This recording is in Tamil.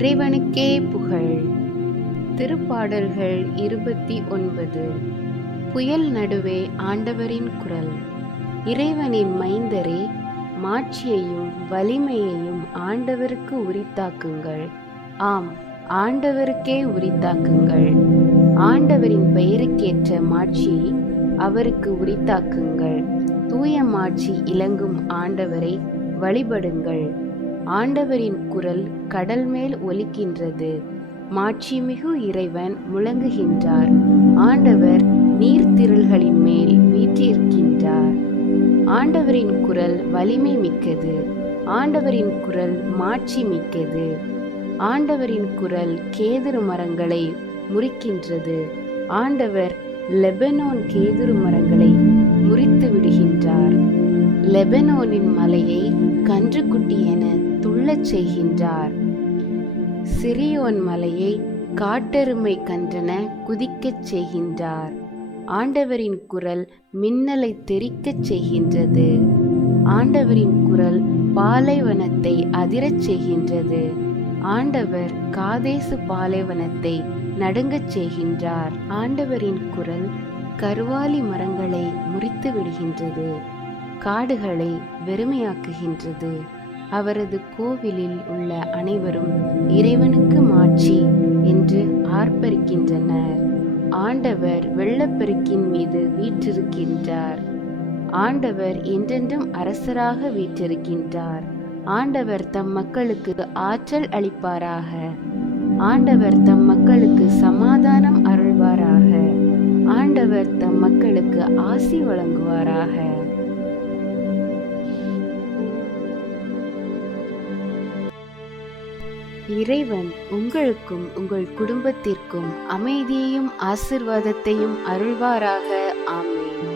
இறைவனுக்கே புகழ். திருப்பாடல்கள் இருபத்தி ஒன்பது. புயல் நடுவே ஆண்டவரின் குரல். இறைவனின் மைந்தரே மாட்சியையும் வலிமையையும் ஆண்டவருக்கு உரித்தாக்குங்கள். ஆம் ஆண்டவருக்கே உரித்தாக்குங்கள். ஆண்டவரின் பெயருக்கேற்ற மாட்சியை அவருக்கு உரித்தாக்குங்கள். தூய மாட்சி இலங்கும் ஆண்டவரை வழிபடுங்கள். ஆண்டவரின் குரல் கடல் மேல் ஒலிக்கின்றது. மாட்சிமிகு இறைவன் முழங்குகின்றார். ஆண்டவர் நீர்த்திரள்களின் மேல் வீற்றிருக்கின்றார். ஆண்டவரின் குரல் வலிமை மிக்கது. ஆண்டவரின் குரல் மாட்சி மிக்கது. ஆண்டவரின் குரல் கேதுரு மரங்களை முறிக்கின்றது. ஆண்டவர் லெபனோன் கேதுரு மரங்களை முறித்து விடுகின்றார் லெபனோனின் மலையை அருளச் செய்கின்றார். சிறியோன் மலையை காட்டெருமை கன்றன குதிக்கச் செய்கின்றார். ஆண்டவரின் குரல் மின்னலை தெரிக்கச் செய்கின்றது. ஆண்டவரின் குரல் பாலைவனத்தை அதிரச் செய்கின்றது. ஆண்டவர் காதேசு பாலைவனத்தை நடுங்கச் செய்கின்றார். ஆண்டவரின் குரல் கருவாலி மரங்களை முறித்து விடுகின்றது. காடுகளை வெறுமையாக்குகின்றது. அவரது கோவிலில் உள்ள அனைவரும் இறைவனுக்கு மாட்சி என்று ஆர்ப்பரிக்கின்றனர். ஆண்டவர் வெள்ளப்பெருக்கின் மீது வீற்றிருக்கின்றார். ஆண்டவர் என்றென்றும் அரசராக வீற்றிருக்கின்றார். ஆண்டவர் தம் மக்களுக்கு ஆற்றல் அளிப்பாராக. ஆண்டவர் தம் மக்களுக்கு சமாதானம் அருள்வாராக. ஆண்டவர் தம் மக்களுக்கு ஆசி வழங்குவாராக. இறைவன் உங்களுக்கும் உங்கள் குடும்பத்திற்கும் அமைதியையும் ஆசிர்வாதத்தையும் அருள்வாராக. ஆமேன்.